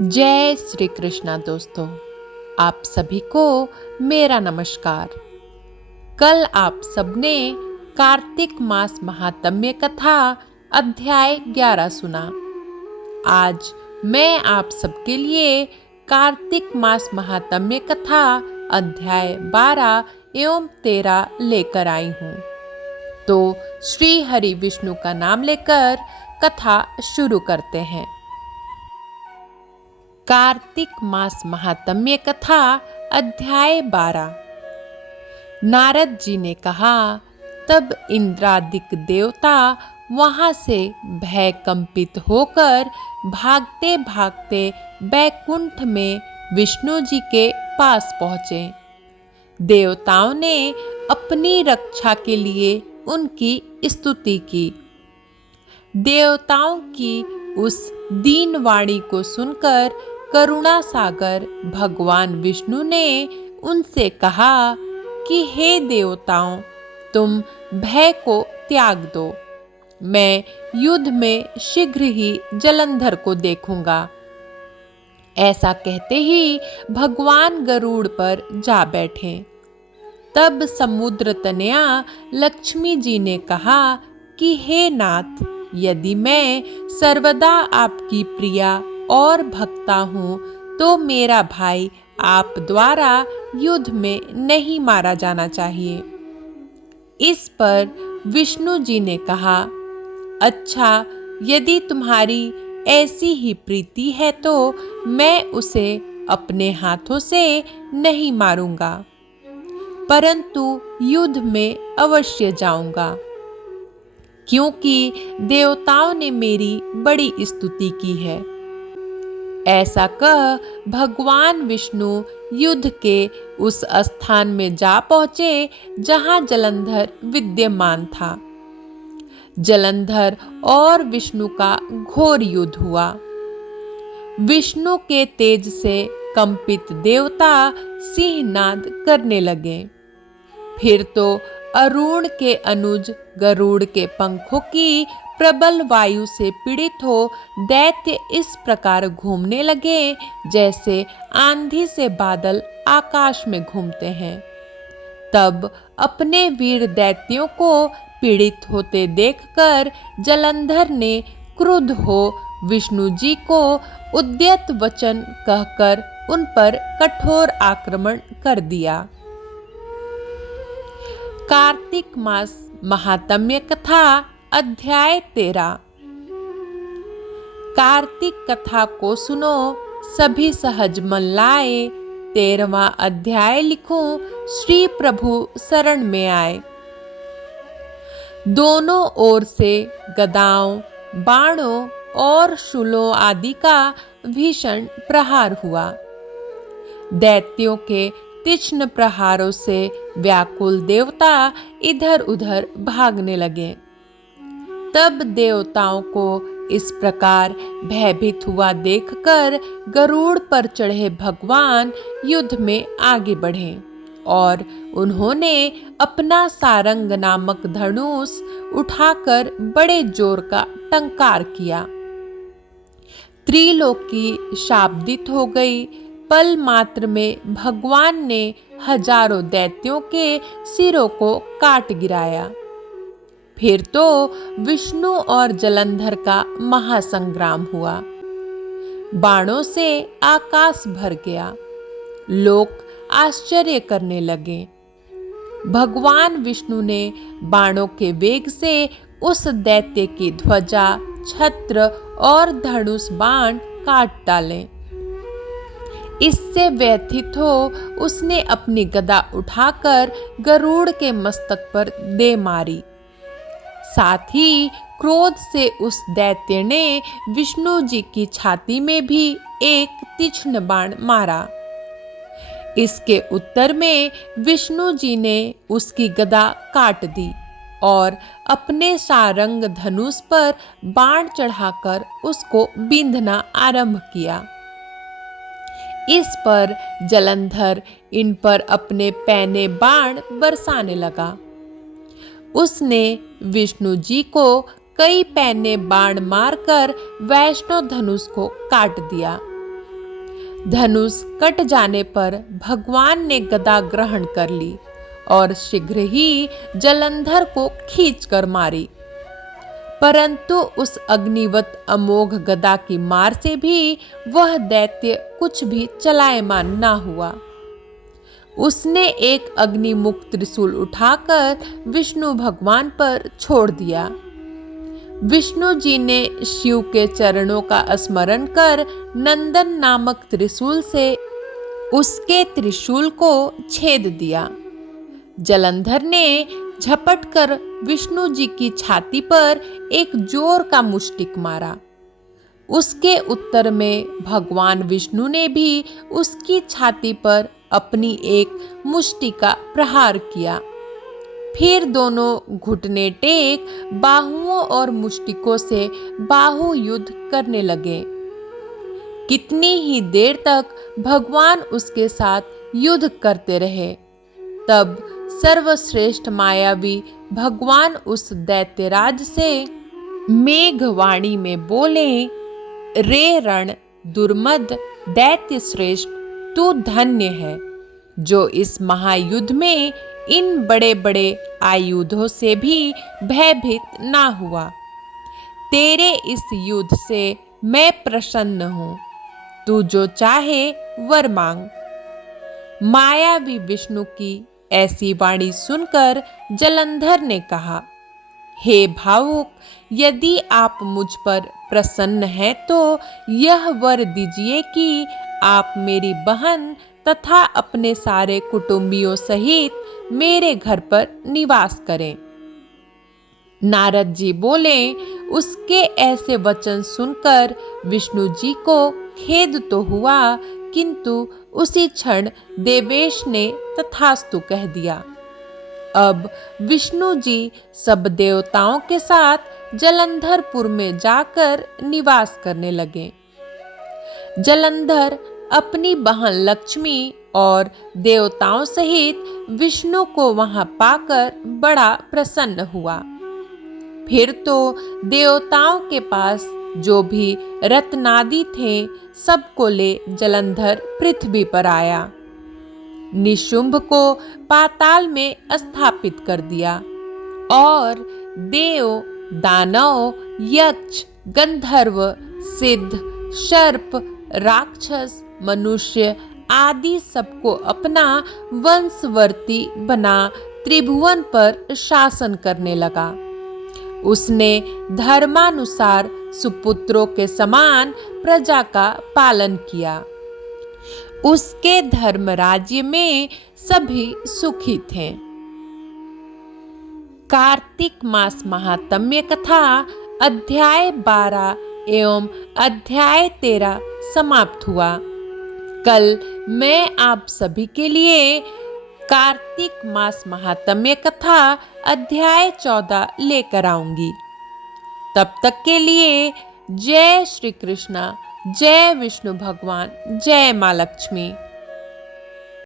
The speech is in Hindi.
जय श्री कृष्णा दोस्तों, आप सभी को मेरा नमस्कार। कल आप सबने कार्तिक मास महात्म्य कथा अध्याय 11 सुना। आज मैं आप सबके लिए कार्तिक मास महात्म्य कथा अध्याय 12 एवं 13 लेकर आई हूँ। तो श्री हरि विष्णु का नाम लेकर कथा शुरू करते हैं। कार्तिक मास महात्म्य कथा अध्याय 12। नारद जी ने कहा, तब इंद्रादिक देवता वहां से भय कंपित होकर भागते भागते बैकुंठ में विष्णु जी के पास पहुँचे। देवताओं ने अपनी रक्षा के लिए उनकी स्तुति की। देवताओं की उस दीन वाणी को सुनकर करुणा सागर भगवान विष्णु ने उनसे कहा कि हे देवताओं, तुम भय को त्याग दो। मैं युद्ध में शीघ्र ही जलंधर को देखूंगा। ऐसा कहते ही भगवान गरुड़ पर जा बैठे। तब समुद्र तनया लक्ष्मी जी ने कहा कि हे नाथ, यदि मैं सर्वदा आपकी प्रिया और भक्ता हूँ तो मेरा भाई आप द्वारा युद्ध में नहीं मारा जाना चाहिए। इस पर विष्णु जी ने कहा, अच्छा, यदि तुम्हारी ऐसी ही प्रीति है तो मैं उसे अपने हाथों से नहीं मारूंगा, परंतु युद्ध में अवश्य जाऊंगा, क्योंकि देवताओं ने मेरी बड़ी स्तुति की है। ऐसा कह भगवान विष्णु युद्ध के उस स्थान में जा पहुँचे जहाँ जलंधर विद्यमान था। जलंधर और विष्णु का घोर युद्ध हुआ। विष्णु के तेज से कंपित देवता सिंहनाद करने लगे। फिर तो अरुण के अनुज गरुड़ के पंखों की प्रबल वायु से पीड़ित हो दैत्य इस प्रकार घूमने लगे जैसे आंधी से बादल आकाश में घूमते हैं। तब अपने वीर दैत्यों को पीड़ित होते देखकर जलंधर ने क्रुद्ध हो विष्णु जी को उद्यत वचन कहकर उन पर कठोर आक्रमण कर दिया। कार्तिक मास महात्म्य कथा अध्याय 13। कार्तिक कथा को सुनो, सभी सहज मन लाए। 13वां अध्याय लिखूं, श्री प्रभु शरण में आए। दोनों ओर से गदाओं, बाणों और शूलों आदि का भीषण प्रहार हुआ। दैत्यों के तीक्ष्ण प्रहारों से व्याकुल देवता इधर उधर भागने लगे। तब देवताओं को इस प्रकार भयभीत हुआ देखकर गरुड़ पर चढ़े भगवान युद्ध में आगे बढ़े और उन्होंने अपना सारंग नामक धनुष उठाकर बड़े जोर का टंकार किया। त्रिलोकी शाब्दित हो गई। पल मात्र में भगवान ने हजारों दैत्यों के सिरों को काट गिराया। फिर तो विष्णु और जलंधर का महासंग्राम हुआ। बाणों से आकाश भर गया। लोग आश्चर्य करने लगे। भगवान विष्णु ने बाणों के वेग से उस दैत्य की ध्वजा, छत्र और धनुष बाण काट डाले। इससे व्यथित हो उसने अपनी गदा उठाकर गरुड़ के मस्तक पर दे मारी। साथ ही क्रोध से उस दैत्य ने विष्णु जी की छाती में भी एक तीक्ष्ण बाण मारा। इसके उत्तर में विष्णु जी ने उसकी गदा काट दी और अपने सारंग धनुष पर बाण चढ़ाकर उसको बींधना आरंभ किया। इस पर जलंधर इन पर अपने पैने बाण बरसाने लगा। उसने विष्णु जी को कई पैने बाण मारकर वैष्णव धनुष को काट दिया। धनुष कट जाने पर भगवान ने गदा ग्रहण कर ली और शीघ्र ही जलंधर को खींचकर मारी। परंतु उस अग्निवत अमोघ गदा की मार से भी वह दैत्य कुछ भी चलायमान ना हुआ। उसने एक अग्निमुख त्रिशूल उठाकर विष्णु भगवान पर छोड़ दिया। विष्णु जी ने शिव के चरणों का स्मरण कर नंदन नामक त्रिशूल से उसके त्रिशूल को छेद दिया। जलंधर ने झपट कर विष्णु जी की छाती पर एक जोर का मुष्टिक मारा। उसके उत्तर में भगवान विष्णु ने भी उसकी छाती पर अपनी एक मुष्टि का प्रहार किया। फिर दोनों घुटने टेक बाहुओं और मुष्टिकों से बाहु युद्ध करने लगे। कितनी ही देर तक भगवान उसके साथ युद्ध करते रहे। तब सर्वश्रेष्ठ मायावी भगवान उस दैत्यराज से मेघवाणी में बोले, रे रण दुर्मद दैत्य श्रेष्ठ, तू धन्य है जो इस महायुद्ध में इन बड़े बड़े आयुधों से भी भयभीत ना हुआ। तेरे इस युद्ध से मैं प्रसन्न हूँ। तू जो चाहे वर मांग। मायावी विष्णु की ऐसी वाणी सुनकर जलंधर ने कहा, हे भावुक, यदि आप मुझ पर प्रसन्न हैं तो यह वर दीजिए कि आप मेरी बहन तथा अपने सारे कुटुंबियों सहित मेरे घर पर निवास करें। नारद जी बोले, उसके ऐसे वचन सुनकर विष्णु जी को खेद तो हुआ, किंतु उसी क्षण देवेश ने तथास्तु कह दिया। अब विष्णु जी सब देवताओं के साथ जलंधरपुर में जाकर निवास करने लगे। जलंधर अपनी बहन लक्ष्मी और देवताओं सहित विष्णु को वहां पाकर बड़ा प्रसन्न हुआ। फिर तो देवताओं के पास जो भी रत्नादि थे सबको ले जलंधर पृथ्वी पर आया। निशुंभ को पाताल में स्थापित कर दिया और देव, दानव, यक्ष, गंधर्व, सिद्ध, सर्प, राक्षस, मनुष्य आदि सबको अपना वंशवर्ती बना त्रिभुवन पर शासन करने लगा। उसने धर्मानुसार सुपुत्रों के समान प्रजा का पालन किया। उसके धर्म राज्य में सभी सुखी थे। कार्तिक मास महात्म्य कथा अध्याय 12 एवं अध्याय 13 समाप्त हुआ। कल मैं आप सभी के लिए कार्तिक मास महात्म्य कथा अध्याय 14 लेकर आऊंगी। तब तक के लिए जय श्री कृष्णा, जय विष्णु भगवान, जय माँ लक्ष्मी।